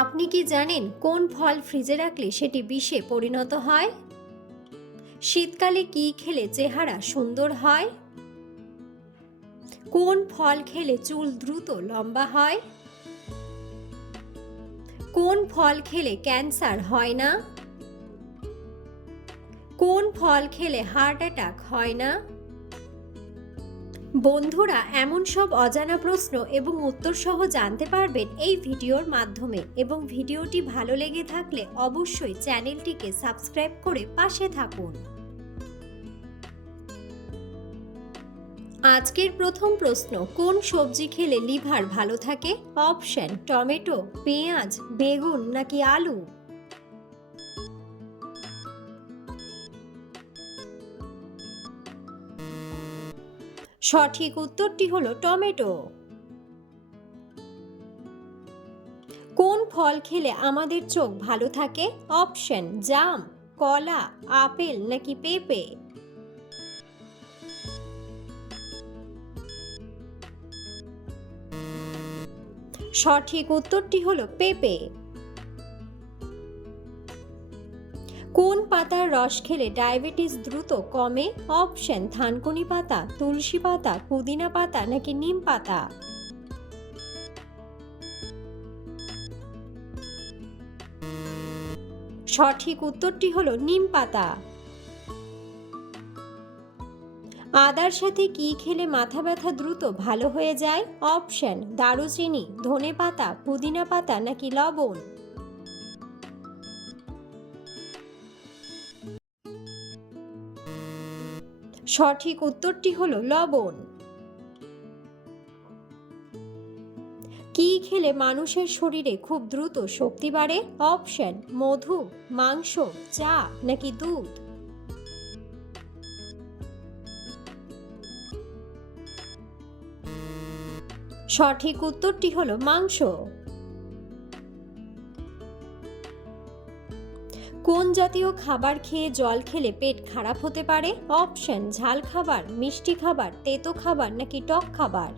আপনি কি জানেন কোন ফল ফ্রিজে রাখলে সেটি বিষে পরিণত হয়? শীতকালে কি খেলে চেহারা সুন্দর হয়? কোন ফল খেলে চুল দ্রুত লম্বা হয়? কোন ফল খেলে ক্যান্সার হয় না? কোন ফল খেলে হার্ট অ্যাটাক হয় না? বন্ধুরা, এমন সব অজানা প্রশ্ন এবং উত্তর সহ জানতে পারবেন এই ভিডিওর মাধ্যমে, এবং ভিডিওটি ভালো লেগে থাকলে অবশ্যই চ্যানেলটিকে সাবস্ক্রাইব করে পাশে থাকুন। আজকের প্রথম প্রশ্ন, কোন সবজি খেলে লিভার ভালো থাকে? অপশন: টমেটো, পেঁয়াজ, বেগুন নাকি আলু? সঠিক উত্তরটি হলো টমেটো। কোন ফল খেলে আমাদের চোখ ভালো থাকে? অপশন: জাম, কলা, আপেল নাকি পেঁপে? সঠিক উত্তরটি হলো পেঁপে। কোন পাতার রস খেলে ডায়াবেটিস দ্রুত কমে? অপশন: থানকুনি পাতা, তুলসী পাতা, পুদিনা পাতা নাকি নিম পাতা? সঠিক উত্তরটি হলো নিম পাতা। আদার সাথে কি খেলে মাথা ব্যথা দ্রুত ভালো হয়ে যায়? অপশন: দারুচিনি, ধনে পাতা, পুদিনা পাতা নাকি লবণ? সঠিক উত্তরটি হলো লবণ। কি খেলে মানুষের শরীরে খুব দ্রুত শক্তি বাড়ে? অপশন: মধু, মাংস, চা নাকি দুধ? সঠিক উত্তরটি হলো মাংস। কোন জাতীয় খাবার খেয়ে জল খেলে পেট খারাপ হতে পারে? অপশন: ঝাল খাবার, মিষ্টি খাবার, তেতো খাবার নাকি টক খাবার?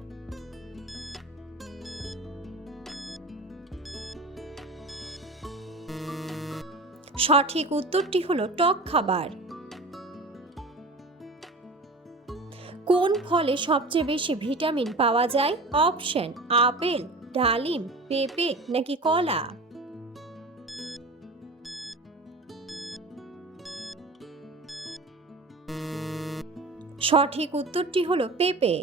সঠিক উত্তরটি হলো টক খাবার। কোন ফলে সবচেয়ে বেশি ভিটামিন পাওয়া যায়? অপশন: আপেল, ডালিম, পেঁপে নাকি কলা? সঠিক উত্তরটি হলো পেঁপে।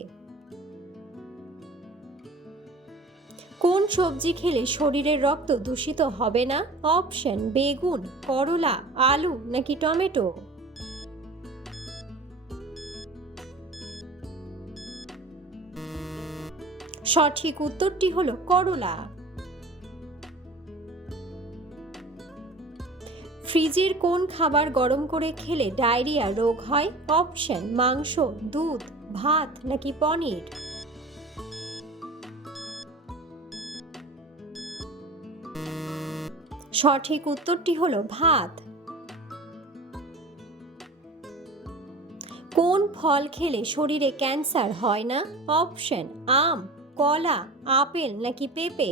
কোন সবজি খেলে শরীরের রক্ত দূষিত হবে না? অপশন: বেগুন, করলা, আলু নাকি টমেটো? সঠিক উত্তরটি হলো করলা। ফ্রিজের কোন খাবার গরম করে খেলে ডায়রিয়া রোগ হয়? অপশন: মাংস, দুধ, ভাত নাকি পনির? সঠিক উত্তরটি হলো ভাত। কোন ফল খেলে শরীরে ক্যান্সার হয় না? অপশন: আম, কলা, আপেল নাকি পেঁপে?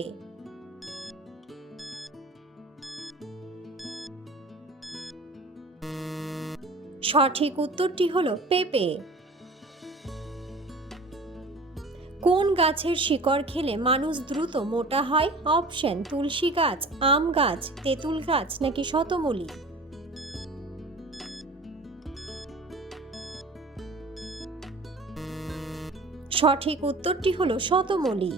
সঠিক উত্তরটি হলো পেঁপে। কোন গাছের শিকড় খেলে মানুষ দ্রুত মোটা হয়? অপশন: তুলসী গাছ, আম গাছ, তেঁতুল গাছ নাকি শতমূলী? সঠিক উত্তরটি হলো শতমূলী।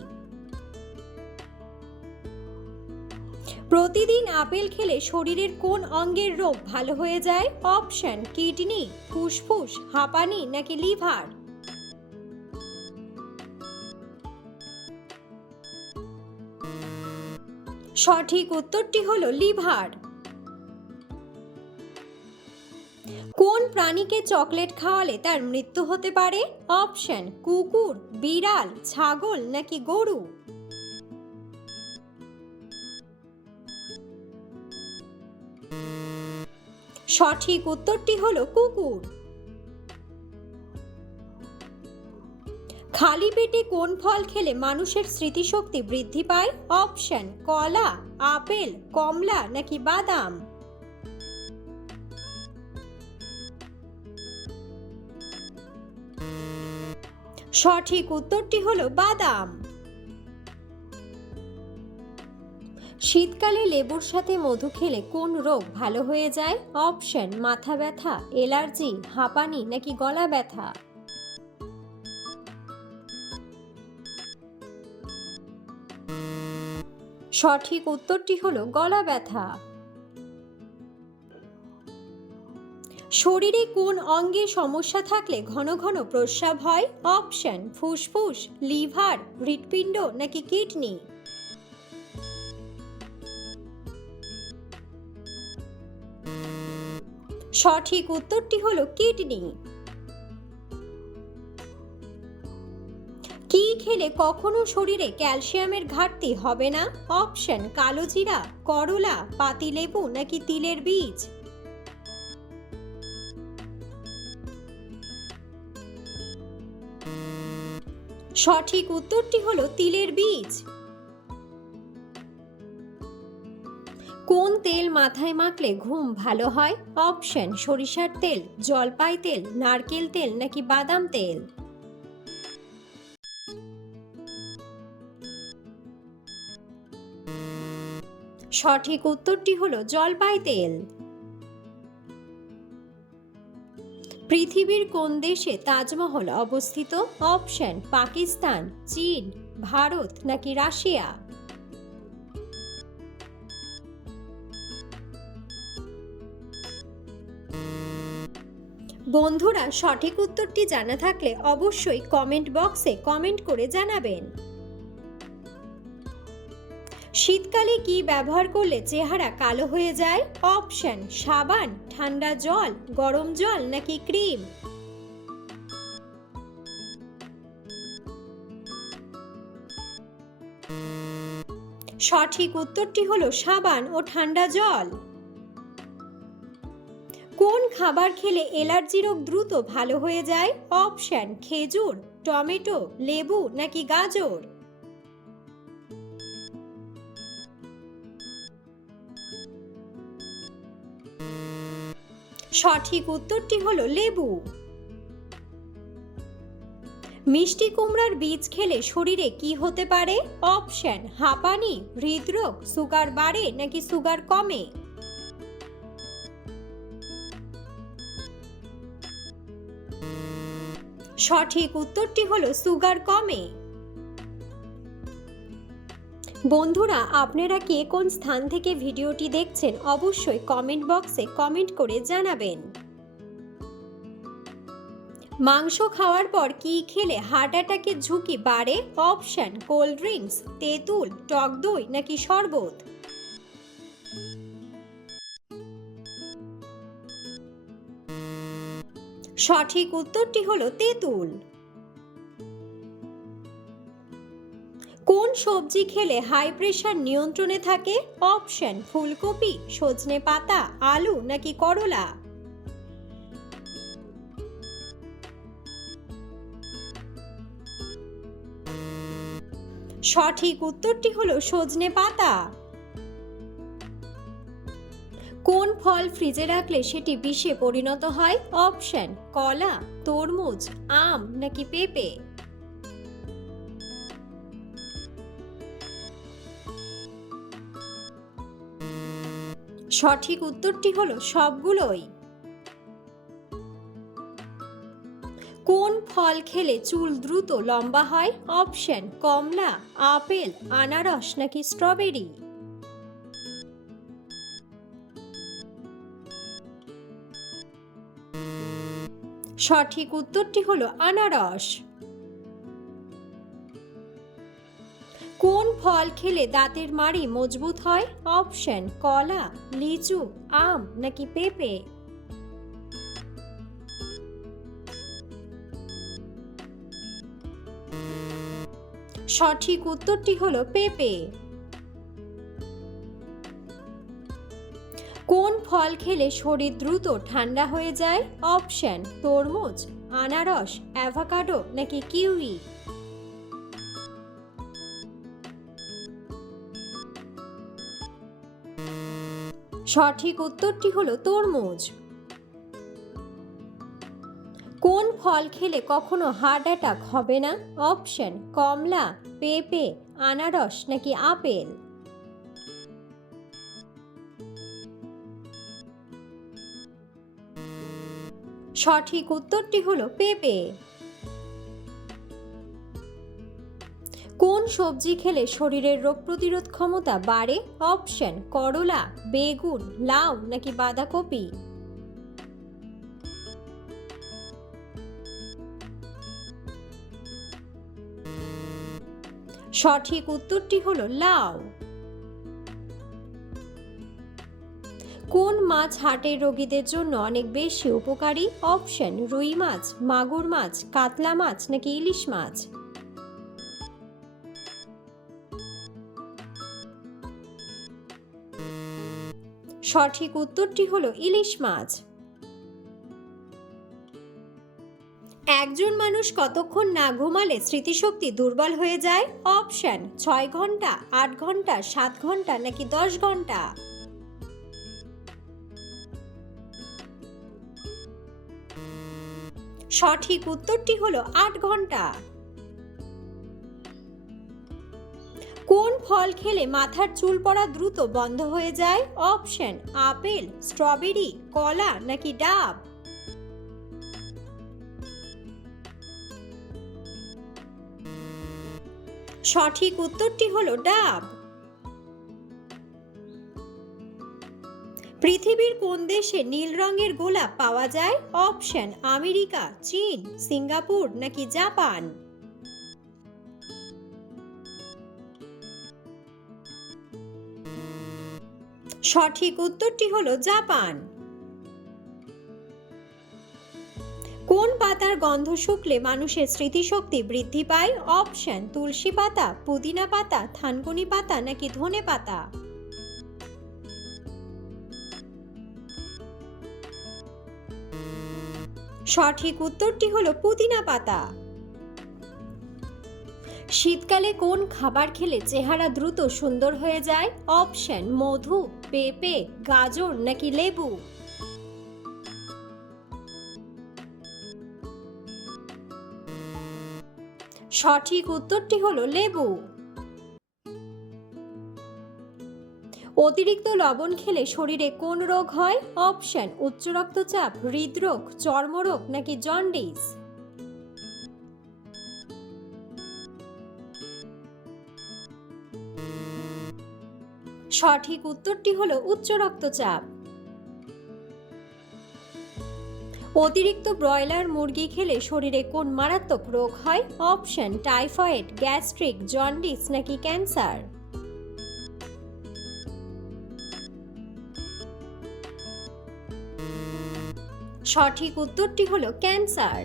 প্রতিদিন আপেল খেলে শরীরের কোন অঙ্গের রোগ ভালো হয়ে যায়? অপশন: কিডনি, ফুসফুস, হাঁপানি নাকি লিভার? সঠিক উত্তরটি হলো লিভার। কোন প্রাণীকে চকলেট খাওয়ালে তার মৃত্যু হতে পারে? অপশন: কুকুর, বিড়াল, ছাগল নাকি গরু? সঠিক উত্তরটি হলো কুকুর। খালি পেটে কোন ফল খেলে মানুষের স্মৃতিশক্তি বৃদ্ধি পায়? অপশন: কলা, আপেল, কমলা নাকি বাদাম। সঠিক উত্তরটি হলো বাদাম। শীতকালে লেবুর সাথে মধু খেলে কোন রোগ ভালো হয়ে যায়? অপশন: মাথা ব্যথা, অ্যালার্জি, হাঁপানি নাকি গলা ব্যথা। সঠিক উত্তরটি হলো গলা ব্যথা। শরীরে কোন অঙ্গে সমস্যা থাকলে ঘন ঘন প্রস্রাব হয়? অপশন: ফুসফুস, লিভার, হৃৎপিণ্ড নাকি কিডনি। সঠিক উত্তরটি হলো কিডনি। কি খেলে কখনো শরীরে ক্যালসিয়ামের ঘাটতি হবে না? অপশন: কালোজিরা, করলা, পাতিলেবু নাকি তিলের বীজ। সঠিক উত্তরটি হলো তিলের বীজ। কোন তেল মাথায় মাখলে ঘুম ভালো হয়? অপশন: সরিষার তেল, জলপাই তেল, নারকেল তেল নাকি বাদাম তেল। সঠিক উত্তরটি হলো জলপাই তেল। পৃথিবীর কোন দেশে তাজমহল অবস্থিত? অপশন: পাকিস্তান, চীন, ভারত নাকি রাশিয়া। বন্ধুরা, সঠিক উত্তরটি জানা থাকলে অবশ্যই কমেন্ট বক্সে কমেন্ট করে জানাবেন। শীতকালে কি ব্যবহার করলে চেহারা কালো হয়ে যায়? অপশন: সাবান, ঠান্ডা জল, গরম জল নাকি ক্রিম। সঠিক উত্তরটি হলো সাবান ও ঠান্ডা জল। কোন খাবার খেলে অ্যালার্জি রোগ দ্রুত ভালো হয়ে যায়? অপশন: খেজুর, টমেটো, লেবু নাকি গাজর। সঠিক উত্তরটি হলো লেবু। মিষ্টি কুমড়ার বীজ খেলে শরীরে কি হতে পারে? অপশন: হাঁপানি, হৃদরোগ, সুগার বাড়ে নাকি সুগার কমে। সঠিক উত্তরটি হলো সুগার কমে। বন্ধুরা, আপনারা কে কোন স্থান থেকে ভিডিওটি দেখছেন অবশ্যই কমেন্ট বক্সে কমেন্ট করে জানাবেন। মাংস খাওয়ার পর কি খেলে হার্ট অ্যাটাকের ঝুঁকি বাড়ে? অপশন: কোল্ড ড্রিঙ্কস, তেঁতুল, টক দই নাকি শরবত। সঠিক উত্তরটি হলো তেঁতুল। কোন সবজি খেলে হাই প্রেশার নিয়ন্ত্রণে থাকে? অপশন: ফুলকপি, সজনে পাতা, আলু নাকি করলা। সঠিক উত্তরটি হলো সজনে পাতা। কোন ফল ফ্রিজে রাখলে সেটি বিষে পরিণত হয়? অপশন: কলা, তরমুজ, আম নাকি পেঁপে। সঠিক উত্তরটি হলো সবগুলোই। কোন ফল খেলে চুল দ্রুত লম্বা হয়? অপশন: কমলা, আপেল, আনারস নাকি স্ট্রবেরি। সঠিক উত্তরটি হলো আনারস। কোন ফল খেলে দাঁতের মাড়ি মজবুত হয়? অপশন: কলা, লিচু, আম নাকি পেঁপে। সঠিক উত্তরটি হলো পেঁপে। কোন ফল খেলে শরীর দ্রুত ঠান্ডা হয়ে যায়? অপশন: তরমুজ, আনারস, অ্যাভোকাডো নাকি কিউই। সঠিক উত্তরটি হলো তরমুজ। কোন ফল খেলে কখনো হার্ট অ্যাটাক হবে না? অপশন: কমলা, পেঁপে, আনারস নাকি আপেল। সঠিক উত্তরটি হলো পেঁপে। কোন সবজি খেলে শরীরের রোগ প্রতিরোধ ক্ষমতা বাড়ে? অপশন: করলা, বেগুন, লাউ নাকি বাঁধাকপি। সঠিক উত্তরটি হলো লাউ। কোন মাছ হার্টের রোগীদের জন্য অনেক বেশি উপকারী? অপশন: রুই মাছ, মাগুর মাছ, কাতলা মাছ নাকি ইলিশ মাছ। সঠিক উত্তরটি হলো ইলিশ মাছ। একজন মানুষ কতক্ষণ না ঘুমালে স্মৃতিশক্তি দুর্বল হয়ে যায়? অপশন: 6 ঘন্টা, 8 ঘন্টা, 7 ঘন্টা নাকি 10 ঘন্টা। সঠিক উত্তরটি হলো 8 ঘন্টা। কোন ফল খেলে মাথার চুল পড়া দ্রুত বন্ধ হয়ে যায়? অপশন: আপেল, স্ট্রবেরি, কলা নাকি ডাব। সঠিক উত্তরটি হলো ডাব। পৃথিবীর কোন দেশে নীল রঙের গোলাপ পাওয়া যায়? অপশন: আমেরিকা, চীন, সিঙ্গাপুর নাকি জাপান। সঠিক উত্তরটি হলো জাপান। কোন পাতার গন্ধ শুকলে মানুষের স্মৃতিশক্তি বৃদ্ধি পায়? অপশন: তুলসী পাতা, পুদিনা পাতা, থানকুনি পাতা নাকি ধনে পাতা। সঠিক উত্তরটি হলো পুদিনা পাতা। শীতকালে কোন খাবার খেলে চেহারা দ্রুত সুন্দর হয়ে যায়? অপশন: মধু, পেঁপে, গাজর নাকি লেবু। সঠিক উত্তরটি হলো লেবু। অতিরিক্ত লবণ খেলে শরীরে কোন রোগ হয়? অপশন: উচ্চ রক্তচাপ, হৃদরোগ, চর্মরোগ নাকি জন্ডিস। সঠিক উত্তরটি হলো উচ্চ রক্তচাপ। অতিরিক্ত ব্রয়লার মুরগি খেলে শরীরে কোন মারাত্মক রোগ হয়? অপশন: টাইফয়েড, গ্যাস্ট্রিক, জন্ডিস নাকি ক্যান্সার। সঠিক উত্তরটি হলো ক্যান্সার।